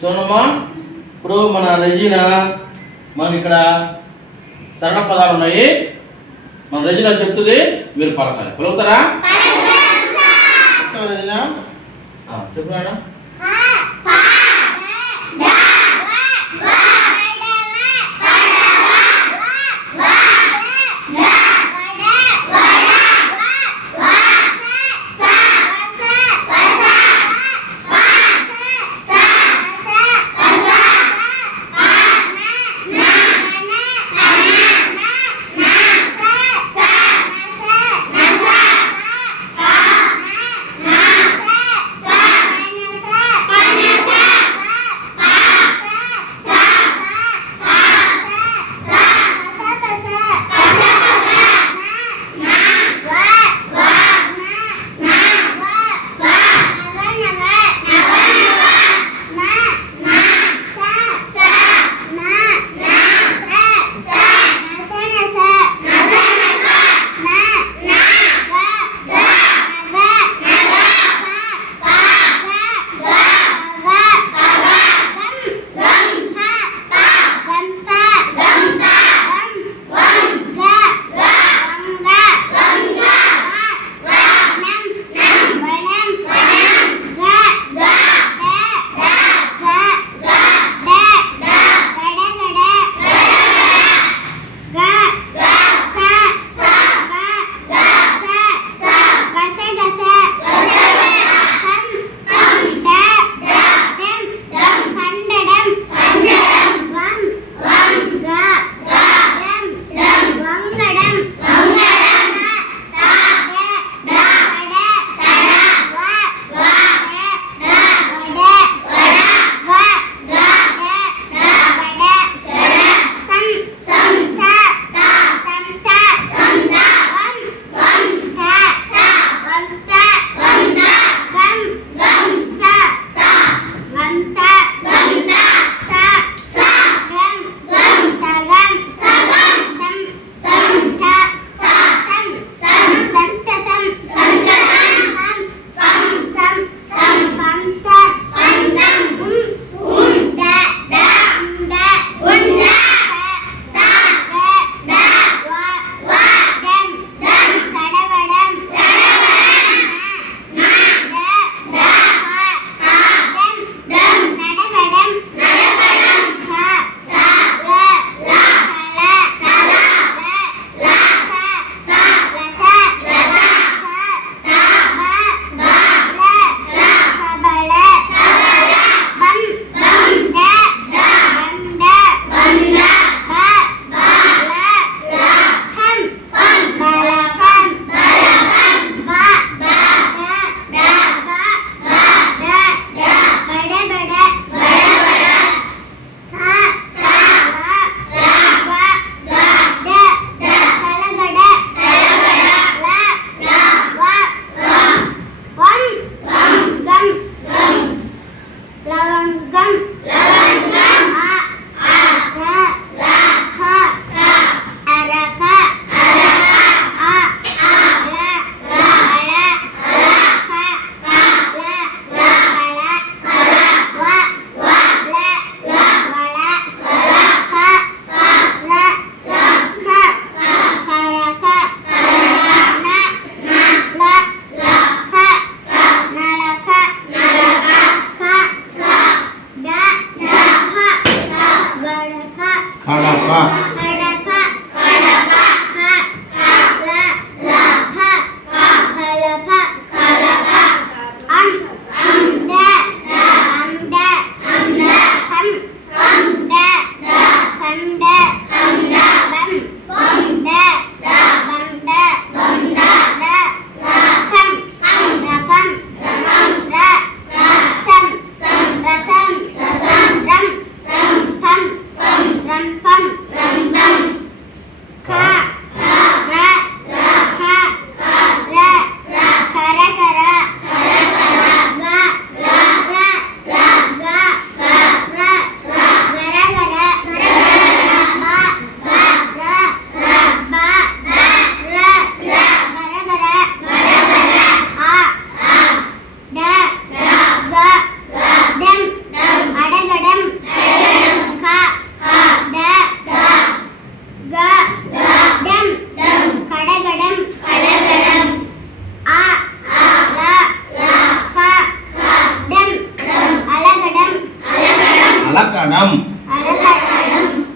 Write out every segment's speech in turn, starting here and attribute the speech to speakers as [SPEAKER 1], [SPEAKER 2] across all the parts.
[SPEAKER 1] చూడమ్మా ఇప్పుడు మన రెజీనా మనకి ఇక్కడ సరళ పదాలు ఉన్నాయి. మన రెజీనా చెప్తుంది మీరు పలకాలి. పలుకుతారా? చెప్తావా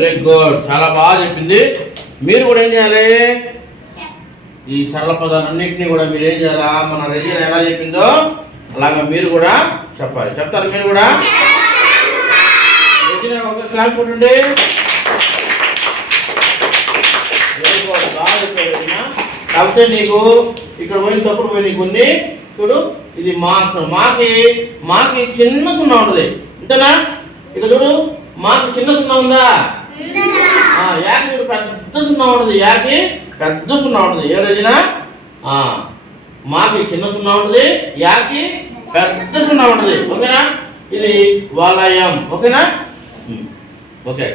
[SPEAKER 1] వెరీ
[SPEAKER 2] గుడ్ చాలా బాగా చెప్పింది. మీరు కూడా ఏం చేయాలి? ఈ సరళ పదాలన్నింటినీ కూడా మీరు ఏం చేయాలా? మన రెజీన ఎలా చెప్పిందో అలాగా మీరు కూడా చెప్పాలి. చెప్తారు మీరు కూడా? రెజీన ఒక క్లాస్ కొట్టండి. వెరీ గుడ్ బాగా చెప్పారు కాకపోతే నీకు ఇక్కడ పోయిన తప్పుడు పోయి నీకు కొన్ని చూడు ఇది మార్క్స్ మాకి మాకి చిన్న సున్నా ఉంటుంది. అంతేనా ఇక చూడు మాకు చిన్న సున్నా ఉందా? యాకి పెద్ద సున్నా ఉంటుంది. యాకి పెద్ద సున్నా ఉంటుంది. ఏ రోజున? మాకి చిన్న సున్నా ఉంటుంది. యాకి పెద్ద సున్నా ఉంటుంది. ఓకేనా? ఇది వాలయం. ఓకేనా? ఓకే.